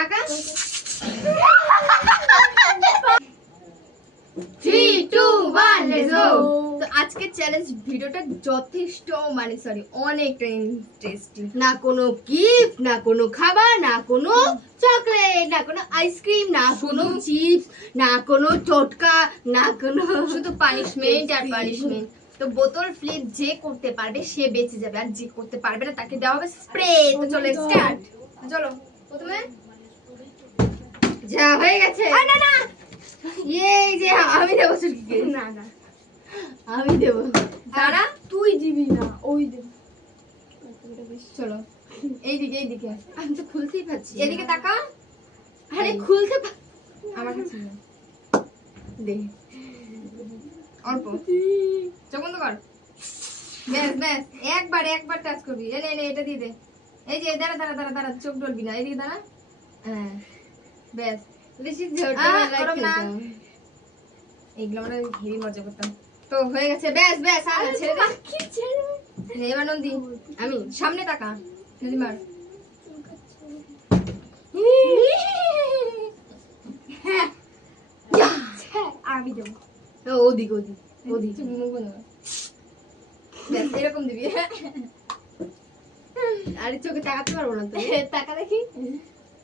টাকা? Three two one let's go তো আজকের চ্যালেঞ্জ ভিডিওটা যথেষ্ট মানে সরি অনেকটা ইন্টারেস্টিং না কোনো গিফট না কোনো খাবার না কোনো চকলেট না কোনো আইসক্রিম না কোনো চিপস না কোনো টোটকা না কোনো শুধু পানিশমেন্ট আর পানিশমেন্ট তো বোতল ফ্লিপ যে করতে পারবে সে বেঁচে যাবে। আর যে করতে পারবে না তাকে দেওয়া হবে স্প্রে তো চলো স্টার্ট চলো প্রথমে যা হয়ে গেছে। না না। এই যে আমি দেবো সুটকিকে না না। আমি দেবো। দাঁড়া তুই দিবি না ওই দেবে চলো এইদিকে এইদিকে। আমি তো খুলতেই পারছি এদিকে তাকা আরে খুলতে আমার কাছে। দে। অল্প। বন্ধ কর। ব্যাস ব্যাস। একবার একবার টাচ করবি। এনে এনে এটা দিয়ে দে। এই যে দাঁড়া দাঁড়া দাঁড়া দাঁড়া চোখ ডলবি না। এদিকে দাঁড়া। হ্যাঁ। ব্যাস বেশি। এইগুলো আমরা হেভি মজা করতাম। তো হয়ে গেছে। ব্যাস ব্যাস আর ছেড়ে দে। এবার নন্দী আমি সামনে তাকা। নদী মার হ্যাঁ আমি দেবো। ওদিক ওদিক ওদিক। ব্যাস এরকম দিবি। আরে চোখে তাকাতে পারব না তো। টাকা দেখি।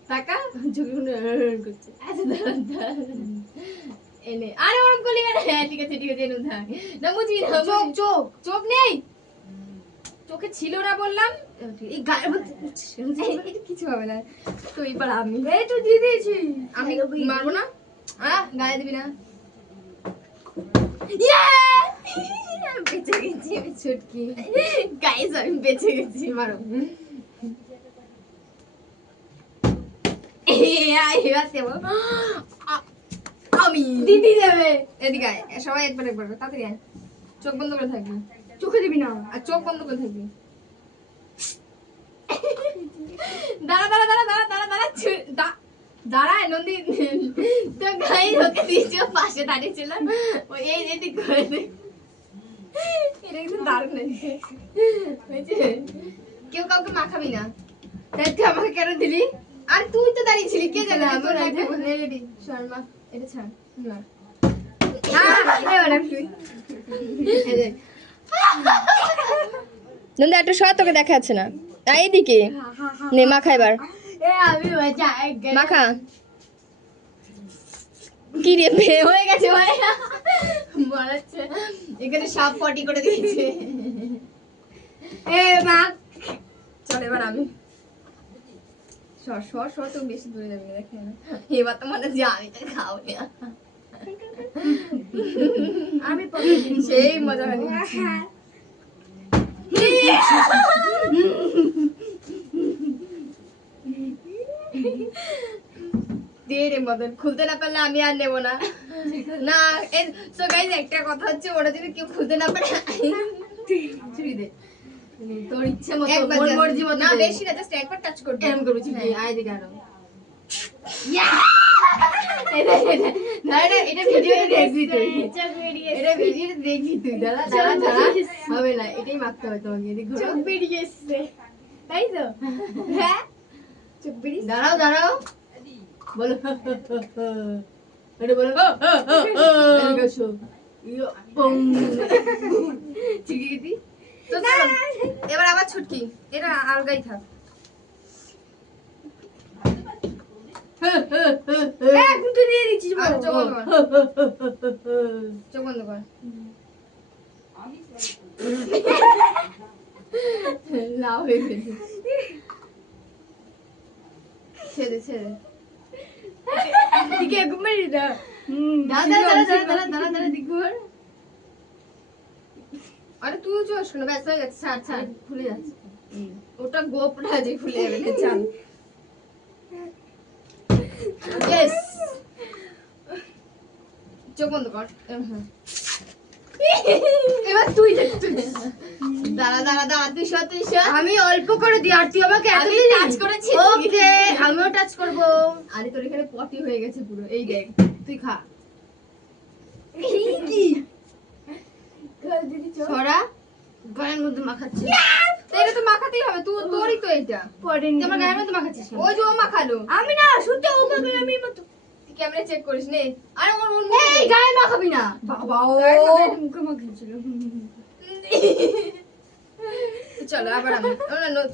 টাকা হয় হ্যাঁ, করছে। আচ্ছা এনে আরে ওরকম করলি কেন? হ্যাঁ ঠিক আছে ঠিক আছে এনে থাক না বুঝবি না চোখ চোখ চোখ নেই? চোখে ছিল না বললাম। এই গায়ের মধ্যে কিছু হবে না। তো এবার আমি এই তো দিয়ে দিয়েছি। আমি মারবো না? আহ গায়ে দিবি না। বেঁচে গেছি আমি ছুটকি। গাইস আমি বেঁচে গেছি মারো এবার দেবো আ- আমি। দিদি দেবে। এদিকে সবাই একবার একবার তাড়াতাড়ি আয়। চোখ বন্ধ করে থাকবি। চোখে দিবি না। আর চোখ বন্ধ করে থাকবি। দাঁড়া দাঁড়া দাঁড়া দাঁড়া দাঁড়া দাঁড়া দাঁড়ায় নন্দী। তো গাই ওকে দিয়েছে পাশে দাঁড়িয়ে ছিল। ও এই এদিক করে এটা কিন্তু দারুণ লাগছে হয়েছে? কেউ কাউকে মাখাবি না। তুই আমাকে কেন দিলি? আর তুই তো দাঁড়িয়ে ছিলি কে জানে লাগবে রেডি শর্মা এটা ছাড় না। নন্দী একটু সর তোকে দেখা যাচ্ছে না। আয় এদিকে নে মাখা এবার। মাখা কি রে বে হয়ে গেছে ভাই এখানে সাপ পটি করে দিয়েছে। এ মা। চল এবার আমি সর সর সর তুমি বেশি দূরে যাবে দেখে না এবার তো মনে হচ্ছে আমি তো না। আমি সেই মজা মদন খুলতে না পারলে আমি আর নেব না। না সো গাইজ একটা কথা হচ্ছে ওরা যদি কেউ খুলতে না পারে ছুরি দে। তোর ইচ্ছে মতো একবার মর্জি মতো না, না বেশি বেশি না জাস্ট একবার টাচ করবি। এরম করবি, ঠিক আয় দিকে আরও। এটা এটা না, এটা এটা ভিডিওতে দেখবি তুই। এটা ভিডিওতে দেখবি তুই দাঁড়া দাঁড়া দাঁড়া। হবে না এটাই মাখতে হবে তোমাকে এদিক চোখ বেরিয়ে এসছে তাই তো? হ্যাঁ? চোখ বেরিয়ে দাঁড়াও দাঁড়াও। বলো। এটা বলো। এদিকে এসো। ইয়ো, পং। তো এবার আবার ছুটকি। এটা আলগাই থাক। হয়ে ছেড়ে ছেড়ে। দিকে একবার দাঁড়া দাঁড়া দাঁড়া দাঁড়া দাঁড়া ঘুর আরে তুই চোস কেন ব্যাস হয়ে গেছে ছাড় ছাড় খুলে যাচ্ছে। ওটা গোপরা যে খুলে যাবে না চাল। ইয়েস চোখ বন্ধ কর। এবার। তুই দেখ তুই দাঁড়া দাঁড়া দাঁড়া তুই সর তুই সর আমি অল্প করে দিই আর তুই আমাকে এত টাচ করেছি। ওকে আমিও টাচ করব। আরে তোর এখানে পটি হয়ে গেছে পুরো। এই দেখ তুই খা। কি? সরা গায়ের মধ্যে মাখাচ্ছি। এটা তো মাখাতেই হবে তুই তোরই তো এটা। পরে তুই গায়ের মধ্যে মাখাচ্ছিস ওই যে ও মাখালো। আমি না সত্যি ও পাগল আমি মতো ক্যামেরা চেক করিস নে। আরে এই গায়ে মাখাবি না। বাবা ও। মুখে মাখিয়েছিল। চলো আবার আমি।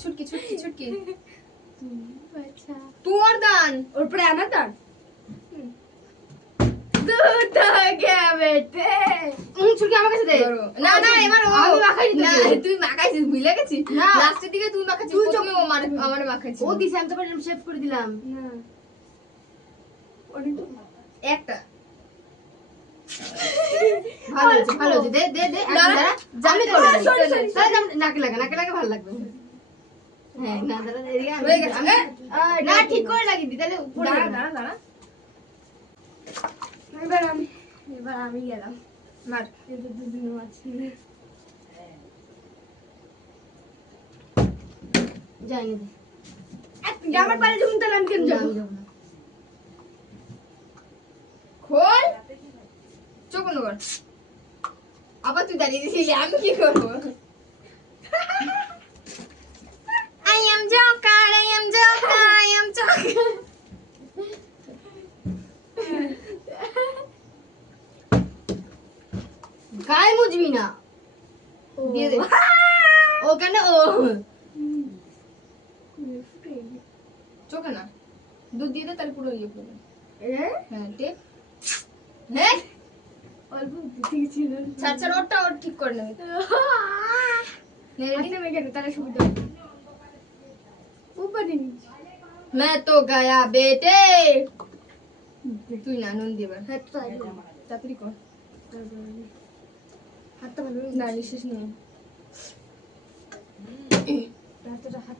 ছুটকি ছুটকি ছুটকি। আচ্ছা। তোর দান। ওর পরে আমার তার দুধ গে বেটে উম, ছুটকি আমার কাছে দে ধরো। না না এবার আমি মাখাইনি না তুই মাখাইছিস ভুলে গেছিস না। লাস্টের দিকে তুই ও আমার মাখাচ্ছিস। ও দিছে আমি তো শেভ করে দিলাম। একটা ভালো দে দে দে জামি করে নাকে লাগা নাকে লাগা ভালো লাগবে। হ্যাঁ না দাঁড়া এদিকে হয়ে গেছে? না ঠিক করে লাগিয়ে দি তাহলে দাঁড়া দাঁড়া দাঁড়া। এবার আমি এবার আমি গেলাম। মার দুদিন আছে। যাইনি পারে কেন যাব। খোল। চোখ বন্ধ কর। আবার তুই দাঁড়িয়ে দিয়েছিলি আমি কি করব I am Joker, I am Joker, I am Joker. গায়ে মুজবি না দিয়ে দে ও কেন ও চোখে না দুধ দিয়ে দে তাহলে পুরো ইয়ে করবে এ হ্যাঁ টেপ হ্যাঁ অল্প ঠিক ছিল ছাড় ছাড় ওরটা ওর ঠিক করে নেবে নে, ready? আচ্ছা মেঘে তাহলে সুবিধা হবে উপরে নিচে मैं तो गया बेटे তুই না নুন দিয়ে এবার হাত তো আগে তাড়াতাড়ি কর হাতটা ভালো না নিঃশ্বাস নিয়ে হাতটা হাত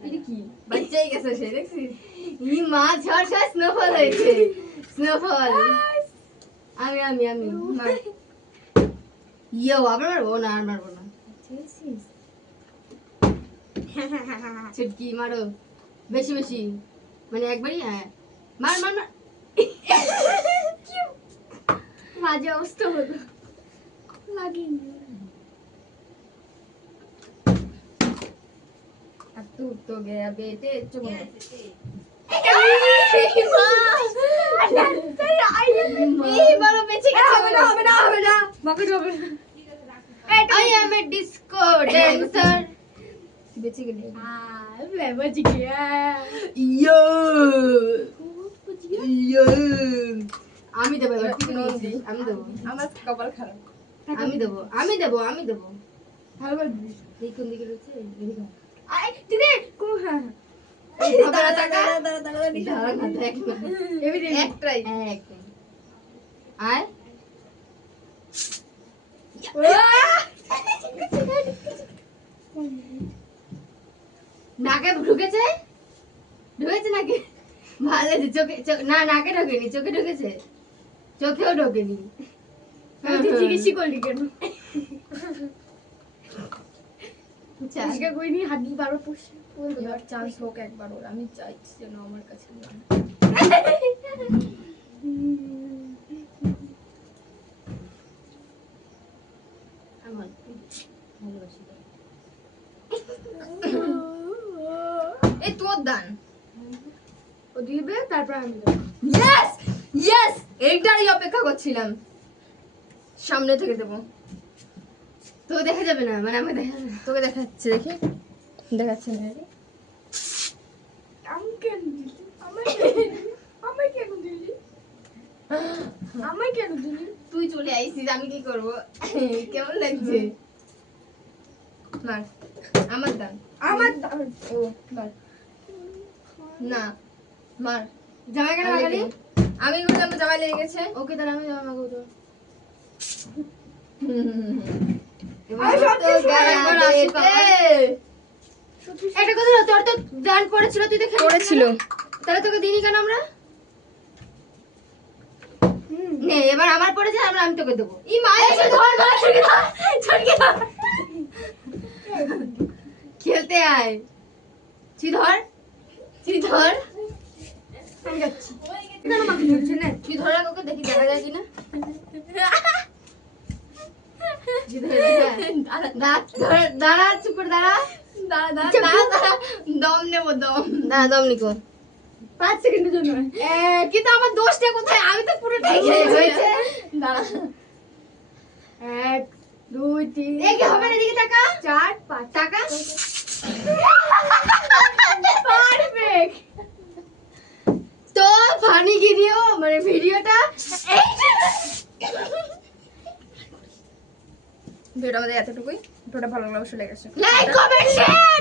কি? বাচ্চাই গেছে সে দেখছিস? ই মা ঝড় ঝড় স্নোফল হয়েছে। স্নোফল আমি আমি আমি মার। ইয়ো আবার মারবো না আর মারবো না। ছিটকি মারো। বেশি বেশি। মানে একবারই হ্যাঁ। মার মার মার। বাজে অবস্থা হলো। লাগেনি না I am a disco dancer बेचे के लिए আহ বচ গিয়া ইয়ো ইয়ো আমি দেবো এবার তুই নো দিয়েছিস, আমি দেবো আমার কপাল খারাপ আমি দেবো আমি দেবো আমি দেবো ভালো করে দিস এই কোন দিকে রয়েছে হ্যাঁ আয়। নাকে ঢুকেছে? ঢুকেছে নাকি? ভালো চোখে না নাকে ঢোকেনি চোখে ঢুকেছে। চোখেও ঢোকেনি। তুই জিজ্ঞেসই করলি কেন? আচ্ছা, চান্স হোক একবার আমি যেন আমার কাছে। এই দান। ও তারপর আমি অপেক্ষা করছিলাম। সামনে থেকে দেবো। তো দেখা যাবে না মানে আমাকে দেখা তোকে দেখাচ্ছে দেখি? দেখাচ্ছে না তুই চলে আইসিস আমি কি করব? কেমন লাগছে? মার আমার দান। আমার ও মার। না মার। জামাই কেন লাগালি আমি বললাম জামাই লেগে গেছে। ওকে তাহলে আমি জামা মাগাবো তো হুম, এটা তোর তো দান পড়েছিল তুই তো পড়েছিল। তাহলে তোকে দিনি কেন আমরা? নে এবার আমার পড়েছে আমরা আমি তোকে দেবো। ই মা ধর ধর ছড়কে ধর ছড়কে ধর। খেলতে আয়। তুই ধর। তুই ধর। আমি যাচ্ছি। তুই ধরে। রাখ ওকে দেখি যায় কিনা। দাঁড়া চুপ করে। দম নেব দম। দাঁড়া দম নিকো পাঁচ সেকেন্ডের জন্য। কিন্তু আমার দোষটা কোথায়? আমি তো পুরো ঠিক হয়েছে দাঁড়া। এক দুই তিন এই কি হবে না এদিকে টাকা চার পাঁচ। টাকা পারফেক্ট। তো ফানি ভিডিও মানে ভিডিওটা ভিডিও আমাদের এতটুকুই। ভিডিওটা ভালো লাগলে অবশ্যই লেগেছে লাইক কমেন্ট শেয়ার